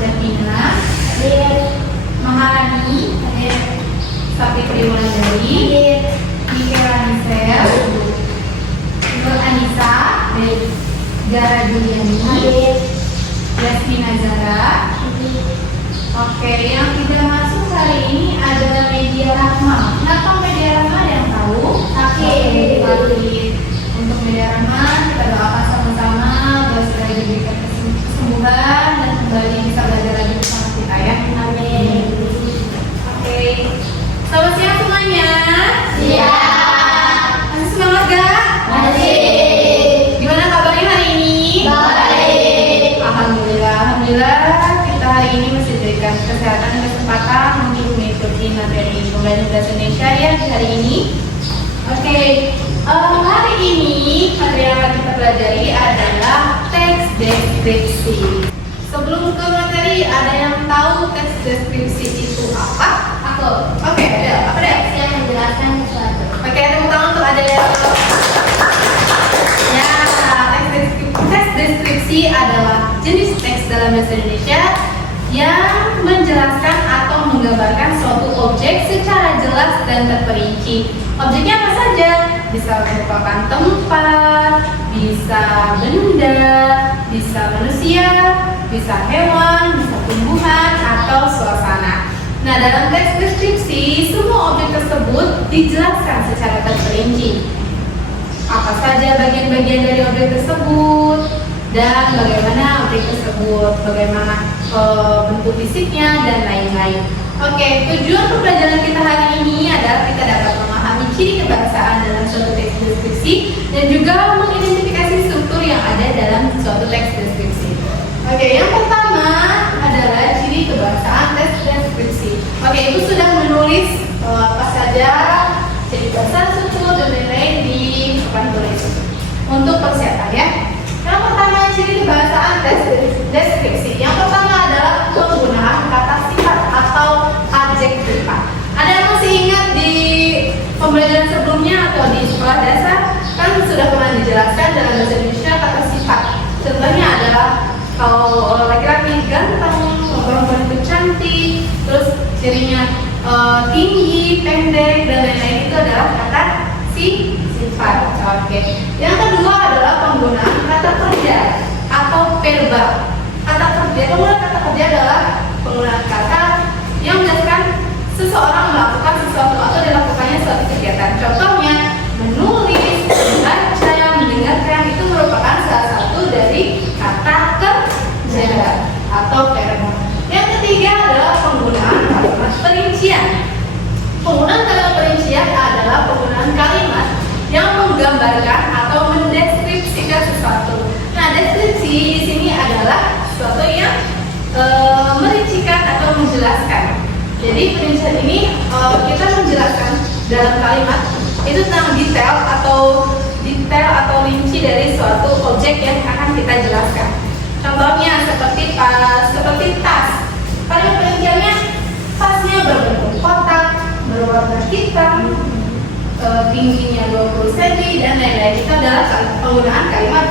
Davina, Maharani, Sapitri Wulandari, Mikela Nisel, Nur Anissa, Zara Juliani, Yasmina Zara. Oke, yang tidak masuk hari ini adalah Media Rahma. Kenapa Media Rahma, ada yang tahu? Untuk Media Rahma kita doakan sama-sama agar segera diberikan kesembuhan dan kembali bisa belajar lagi bersama kita ya. Amin. Oke, selamat siang semuanya. Siap. Masih semangat gak? Masih. Gimana kabarnya hari ini? Baik. Alhamdulillah kita hari ini masih diberikan kesehatan dan kesempatan untuk mengikuti materi pembelajaran bahasa Indonesia ya di hari ini. Oke, hari ini materi yang akan kita pelajari adalah teks deskripsi. Sebelum ke materi, ada yang tahu teks deskripsi itu apa? Aku. Oke, ada. Apa deh? Yang menjelaskan sesuatu. Oke, tepuk tangan untuk ada yang ya, teks deskripsi adalah jenis teks dalam bahasa Indonesia yang menjelaskan atau menggambarkan suatu objek secara jelas dan terperinci. Objeknya apa saja? Bisa merupakan tempat, bisa benda, bisa manusia, bisa hewan, bisa tumbuhan, atau suasana. Nah, dalam teks deskripsi, semua objek tersebut dijelaskan secara terperinci. Apa saja bagian-bagian dari objek tersebut dan bagaimana objek tersebut, bagaimana bentuk fisiknya dan lain-lain. Oke, tujuan pembelajaran kita hari ini adalah kita dapat memahami ciri kebahasaan dalam suatu teks deskripsi dan juga mengidentifikasi struktur yang ada dalam suatu teks deskripsi. Oke, yang pertama adalah ciri kebahasaan teks deskripsi. Oke, itu sudah menulis apa saja ciri bahasa, struktur dan lain-lain di papan tulis. Untuk persiapan ya. Yang pertama ciri kebahasaan teks deskripsi. Yang pertama adalah penggunaan kata sifat atau adjektiva. Ada yang masih ingat di pembelajaran sebelumnya atau di sekolah dasar kan sudah pernah dijelaskan dalam bahasa Indonesia kata sifat. Contohnya adalah kalau laki-laki ganteng, perempuan itu cantik, terus cirinya tinggi, pendek dan lain-lain, itu adalah kata sifat. Oke. Yang kedua adalah penggunaan kata kerja atau verba. Penggunaan kata kerja adalah penggunaan kata yang menjelaskan seseorang melakukan sesuatu atau dilakukannya suatu kegiatan. Contohnya menulis, membaca, mendengarkan, itu merupakan salah satu dari kata kerja atau verba. Yang ketiga adalah penggunaan kalimat perincian. Penggunaan kalimat perincian adalah penggunaan kalimat yang menggambarkan atau mendeskripsikan sesuatu. Nah, deskripsi di sini adalah sesuatu yang merincikan atau menjelaskan. Jadi perincian ini kita menjelaskan dalam kalimat itu tentang detail atau rinci dari suatu objek yang akan kita jelaskan. Contohnya seperti tas. Pada perinciannya tasnya berbentuk kotak, berwarna hitam, tingginya 20 cm dan lain-lain. Itu adalah penggunaan kalimat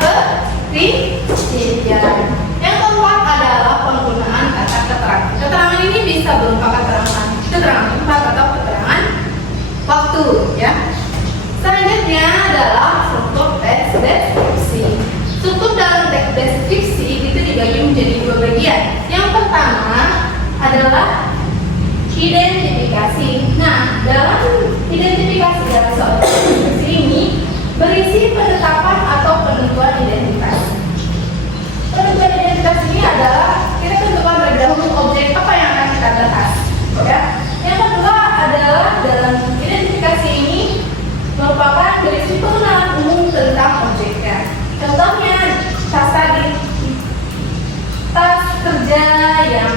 perincian. Yang keempat adalah penggunaan kata keterangan. Keterangan ini bisa berupa keterangan tempat atau keterangan waktu ya. Selanjutnya adalah struktur teks deskripsi. Struktur dalam teks deskripsi itu dibagi menjadi dua bagian. Yang pertama adalah identifikasi. Nah, dalam identifikasi dalam suatu deskripsi ini berisi penetapan atau penentuan identitas. Penentuan identitas ini adalah kita tentukan terlebih dahulu objek apa yang akan kita bahas. Ya. Yang kedua adalah dalam identifikasi ini merupakan berisi pengenalan umum tentang objeknya. Contohnya tas tadi, tas kerja yang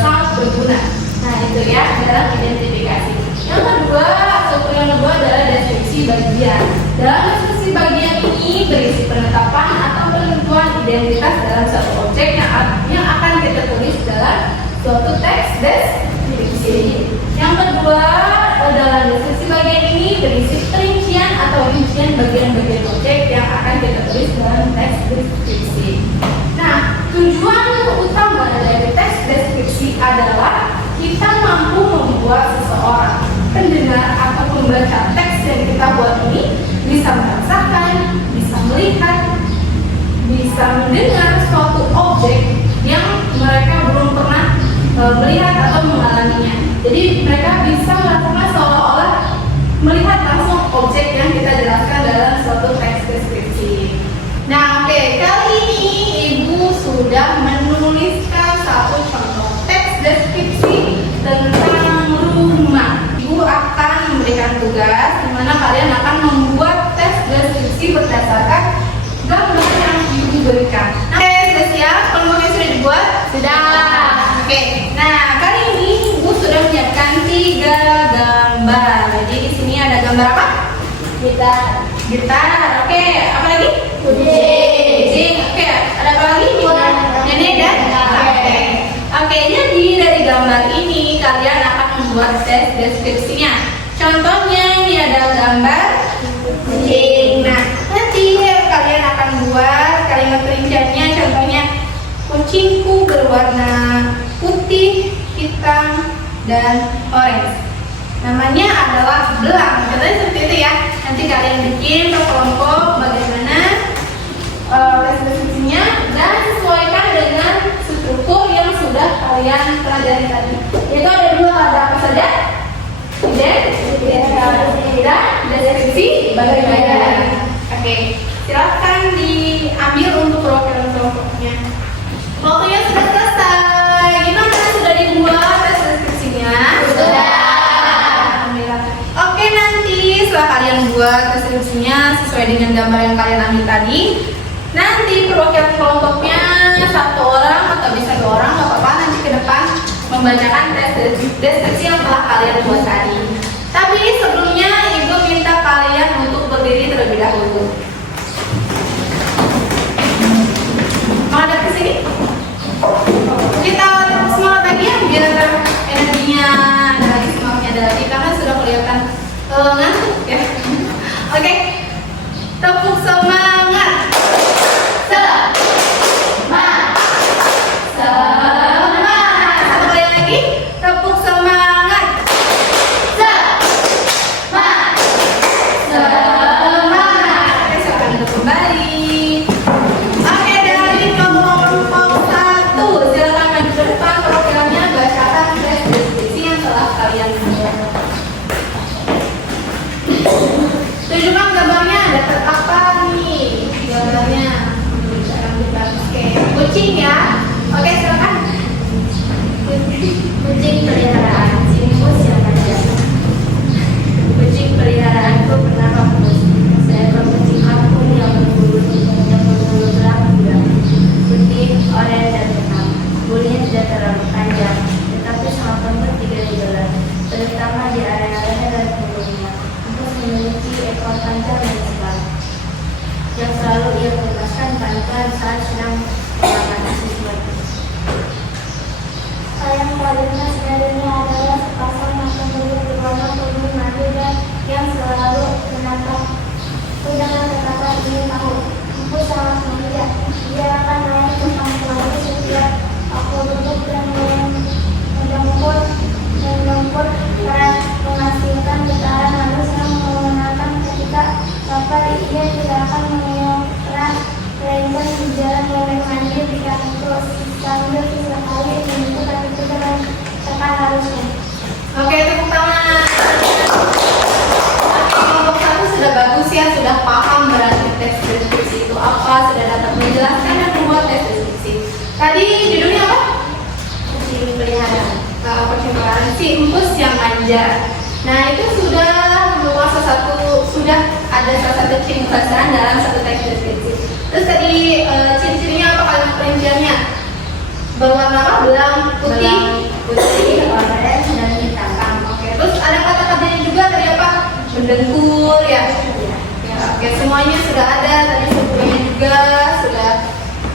sangat berguna. Nah, itu ya dalam identifikasi. Yang kedua, struktur yang kedua adalah deskripsi bagian. Dalam deskripsi bagian ini berisi penetapan atau penentuan identitas dalam suatu objek yang akan kita tulis dalam suatu teks deskripsi. Yang kedua, dalam deskripsi bagian ini berisi perincian atau rincian bagian-bagian objek yang akan kita tulis dalam teks deskripsi. Nah, tujuan utama dari teks deskripsi adalah kita mampu membuat seseorang pendengar atau pembaca teks yang kita buat ini bisa merasakan, bisa melihat, bisa mendengar suatu objek yang mereka belum pernah melihat atau mengalaminya. Jadi mereka bisa merasakan seolah-olah melihat langsung objek yang kita jelaskan dalam suatu teks deskripsi. Nah, oke, kali ini Ibu sudah menuliskan satu contoh teks deskripsi tentang rumah. Ibu akan memberikan tugas di mana kalian akan membuat teks deskripsi berdasarkan gambar yang Ibu berikan. Nah, sudah siap? Kelompoknya sudah dibuat? Sudah. Oke. Nah, kali ini Ibu sudah menyiapkan 3 gambar. Jadi di sini ada gambar apa? Gitar. Oke. Apa lagi? Kucing. Oke. Ada apa lagi? Nenek dan Oke, jadi dari gambar ini kalian akan membuat teks deskripsinya. Contohnya ini ada gambar kucing. Nah, nanti kalian akan buat kalimat perinciannya. Contohnya, kucingku berwarna putih, hitam, dan orange. Namanya adalah belang. Contohnya seperti itu ya. Nanti kalian bikin ke kelompok bagaimana teks deskripsinya dan sesuaikan dengan struktur yang sudah kalian pelajari tadi. Itu ada 2, ada apa saja? Deskripsi bagaimana. Oke, silakan diambil untuk perwakilan kelompoknya. Waktunya sudah selesai. Gimana, sudah dibuat teks deskripsinya? Sudah. Alhamdulillah. Oke, nanti setelah kalian buat teks deskripsinya sesuai dengan gambar yang kalian ambil tadi, nanti perwakilan kelompoknya 1 orang atau bisa 2 orang, nggak apa-apa, nanti ke depan membacakan teks deskripsi yang telah kalian buat tadi. Tapi sebelumnya Ibu minta kalian untuk berdiri terlebih dahulu. Menghadap ke sini. Kita semangat lagi ya, biar energinya ada lagi, semangatnya ada lagi, karena sudah kelihatan ngantuk ya. Oke, tepuk semangat. Satu kali lagi, tepuk semangat. Oke, silakan duduk kembali. Oke, dari kelompok 1, silakan maju ke depan, perwakilannya bacakan teks deskripsi yang telah kalian buat. Tunjukkan gambarnya, ada apa nih gambarnya? Oke, kucing ya. Oke, silakan. Kucing peliharaan Simpus yang manja. Kucing peliharaanku pernah kampus. Seekor kucing kampung yang berbulu belang biru, putih, oranye, dan hitam. Bulunya tidak terlalu panjang, tetapi sangat lembut jika dibelah, terutama di area leher dan punggungnya. Simpus memiliki ekor panjang dan lebar, yang selalu ia lepaskan pelan-pelan saat sedang mengamati sesuatu. Yang paling khas darinya adalah sepasang mata bulu berwarna kuning madu dan yang selalu menatap dengan kata ingin tahu. Aku sangat manja. Dia akan naik ke pangkuanku setiap aku duduk dan mendengkur menghasilkan getaran halus yang mengenakan ketika lapar. Ia tidak akan mengeluarkan melainkan berjalan mulai mandi di kakiku sambil sesekali menyentuh kakiku dengan tekan halusnya. Oke, tepuk tangan. Oke, kelompok 1 sudah bagus ya, sudah paham berarti teks deskripsi itu apa, sudah dapat menjelaskan dan membuat teks deskripsi. Tadi judulnya apa? Kucing peliharaan. Kucing peliharaan Simpus yang manja. Nah, itu sudah menguasai sudah ada salah satu ciri kekhasan dalam satu teks deskripsi. Terus tadi ciri-cirinya apa, kalimat perinciannya? Berwarna apa? Belang, putih, orange, dan hitam. Oke, terus ada kata-katanya juga tadi apa? Mendengkur ya. Ya, oke, semuanya sudah ada, tadi strukturnya juga sudah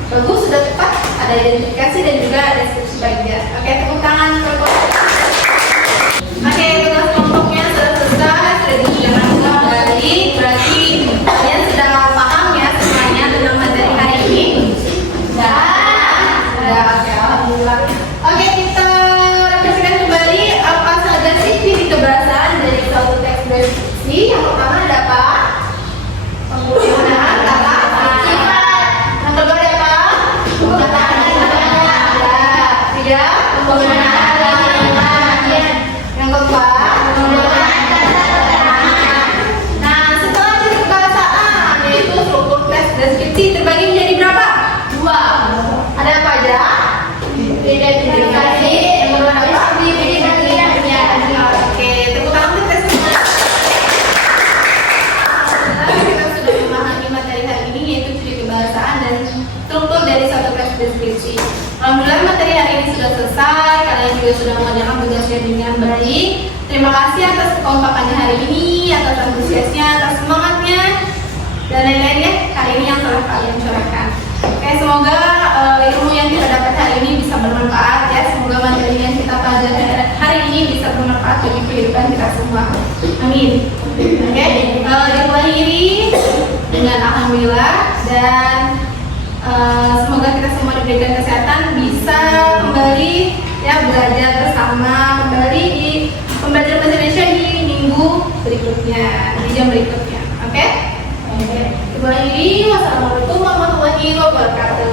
bagus, sudah tepat, ada identifikasi dan juga ada deskripsi bagian. Oke, tepuk tangan kelompok. Oke, tugas kelompoknya sudah selesai, sudah dijalankan dengan baik. Berarti kalian sudah paham ya semuanya tentang materi hari ini? Sudah. penggunaan latihan. Yang keempat, penggunaan kata keterangan. Nah, setelah ciri kebahasaan, yaitu struktur tes deskripsi terbagi menjadi berapa? 2. Ada apa aja? Identifikasi, Yang kedua ada apa? Oke, tepuk tangan untuk tes semua. Setelah kita sudah memahami materi hari ini, yaitu ciri kebahasaan dan struktur dari satu tes deskripsi. Alhamdulillah materi hari ini sudah selesai. Kalian juga sudah mengerjakan tugasnya dengan baik. Terima kasih atas kekompakannya hari ini, atas antusiasnya, atas semangatnya, dan lain-lainnya hari ini yang telah kalian curahkan. Oke, semoga ilmu yang kita dapat hari ini bisa bermanfaat ya. Semoga materi yang kita pelajari hari ini bisa bermanfaat bagi kehidupan kita semua. Amin. Oke, diakhiri dengan alhamdulillah dan semoga kita semua diberikan kesehatan, bisa kembali ya belajar bersama kembali di pembelajaran bahasa Indonesia di minggu berikutnya, di jam berikutnya. Oke? Diakhiri. Wassalamualaikum warahmatullahi wabarakatuh.